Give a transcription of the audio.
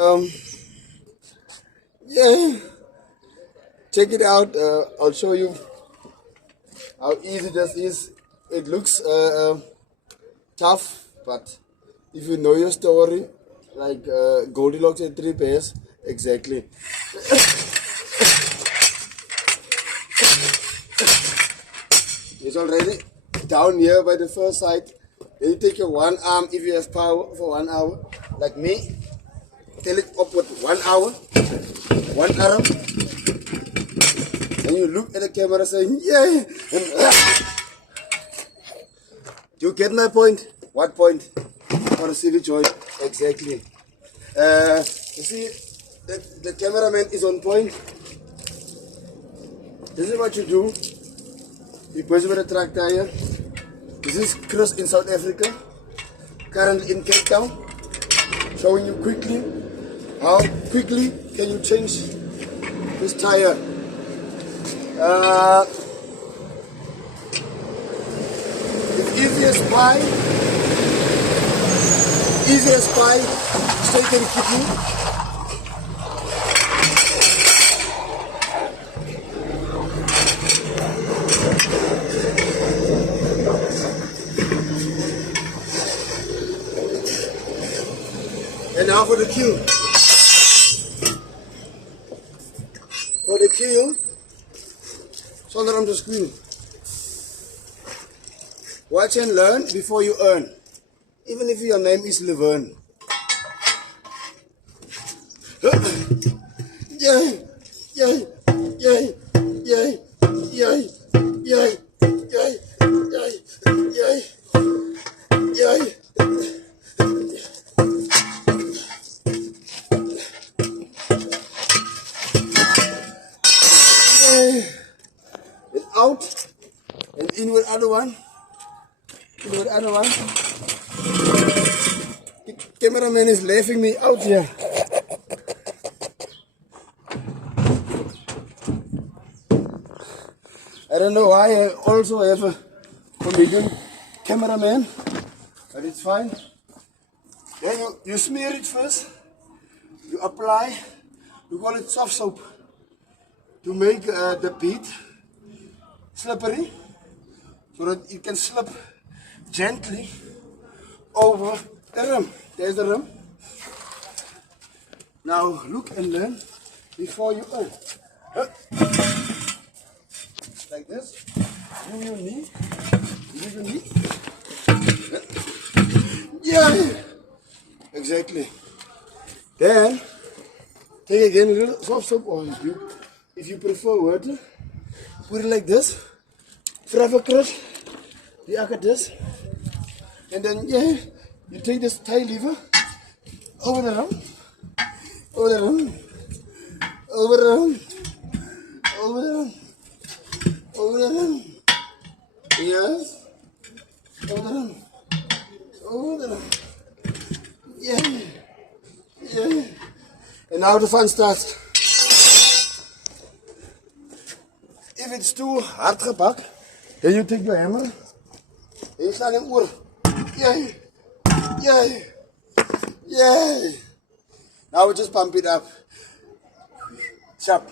Um, yeah, check it out. I'll show you how easy this is. It looks tough, but if you know your story, like Goldilocks and Three Bears, exactly. It's already down here by the first side. Then you take your one arm if you have power for 1 hour, like me. Tell it up with 1 hour, one arm. And you look at the camera saying, yeah. You get my point? What point? For the CV joint. Exactly. You see, the cameraman is on point. This is what you do. You push with a track tire. This is Chris in South Africa, currently in Cape Town, showing you quickly how quickly can you change this tire. It's easy as pie, straight and kicking. And now for the kill. For the kill, zonder om te screen. Watch and learn before you earn. Even if your name is Leverne. Yay! Yay! Yay! Yay! Yay! Yay! Yay! Yay! Yay! Yay! And out and in with other one. In with other one. The cameraman is laughing me out here. I don't know why I also have a comedian cameraman, but it's fine. Then you smear it first. You apply. You call it soft soap to make the bead slippery, so that it can slip gently over the rim. There's the rim. Now look and learn before you earn. Like this. Move your knee. Move your knee. Yeah. Exactly. Then take again a little soft soap on you. If you prefer water, put it like this. Forever crush. You at this. And then yeah, you take this tie lever over the rim. Over the rim. Over the rim. Over the rim. Over the rim. Yes. Over the rim. Over the rim. Yeah. Yeah. And now the fun starts. If it's too hard gepakt, then you take your hammer and you slaan him oor. Yay! Yay! Yay! Now we just pump it up. Sharp.